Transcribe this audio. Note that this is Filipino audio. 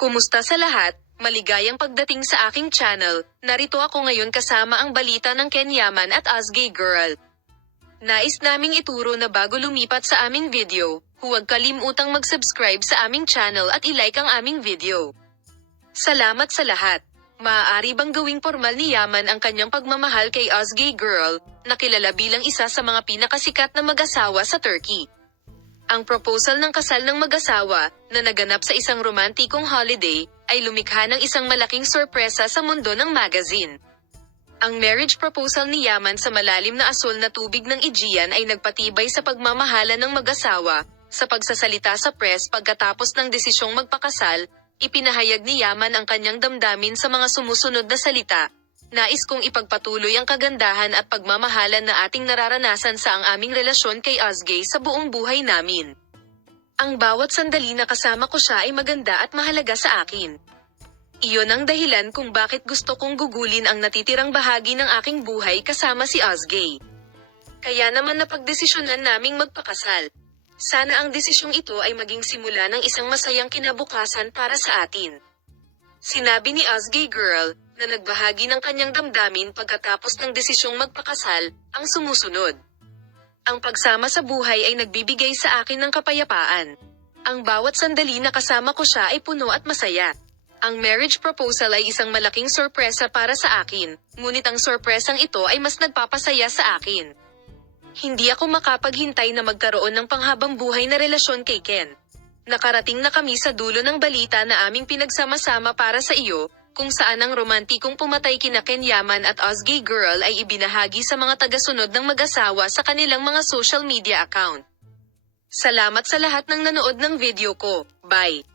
Kumusta sa lahat? Maligayang pagdating sa aking channel. Narito ako ngayon kasama ang balita ng Ken Yaman at Azgay Girl. Nais naming ituro na bago lumipat sa aming video, huwag kalimutang mag-subscribe sa aming channel at i-like ang aming video. Salamat sa lahat. Maaari bang gawing formal ni Yaman ang kanyang pagmamahal kay Azgay Girl, na kilala bilang isa sa mga pinakasikat na mag-asawa sa Turkey? Ang proposal ng kasal ng mag-asawa, na naganap sa isang romantikong holiday, ay lumikha ng isang malaking sorpresa sa mundo ng magazine. Ang marriage proposal ni Yaman sa malalim na asul na tubig ng Aegean ay nagpatibay sa pagmamahala ng mag-asawa. Sa pagsasalita sa press pagkatapos ng desisyong magpakasal, ipinahayag ni Yaman ang kanyang damdamin sa mga sumusunod na salita. Nais kong ipagpatuloy ang kagandahan at pagmamahalan na ating nararanasan sa ang aming relasyon kay Azgay sa buong buhay namin. Ang bawat sandali na kasama ko siya ay maganda at mahalaga sa akin. Iyon ang dahilan kung bakit gusto kong gugulin ang natitirang bahagi ng aking buhay kasama si Azgay. Kaya naman napagdesisyonan naming magpakasal. Sana ang desisyong ito ay maging simula ng isang masayang kinabukasan para sa atin. Sinabi ni Azgay Girl, na nagbahagi ng kanyang damdamin pagkatapos ng desisyong magpakasal, ang sumusunod. Ang pagsama sa buhay ay nagbibigay sa akin ng kapayapaan. Ang bawat sandali na kasama ko siya ay puno at masaya. Ang marriage proposal ay isang malaking sorpresa para sa akin, ngunit ang sorpresang ito ay mas nagpapasaya sa akin. Hindi ako makapaghintay na magkaroon ng panghabang buhay na relasyon kay Ken. Nakarating na kami sa dulo ng balita na aming pinagsama-sama para sa iyo, kung saan ang romantikong pumatay kina Ken Yaman at Azgay Girl ay ibinahagi sa mga tagasunod ng mag-asawa sa kanilang mga social media account. Salamat sa lahat ng nanood ng video ko. Bye!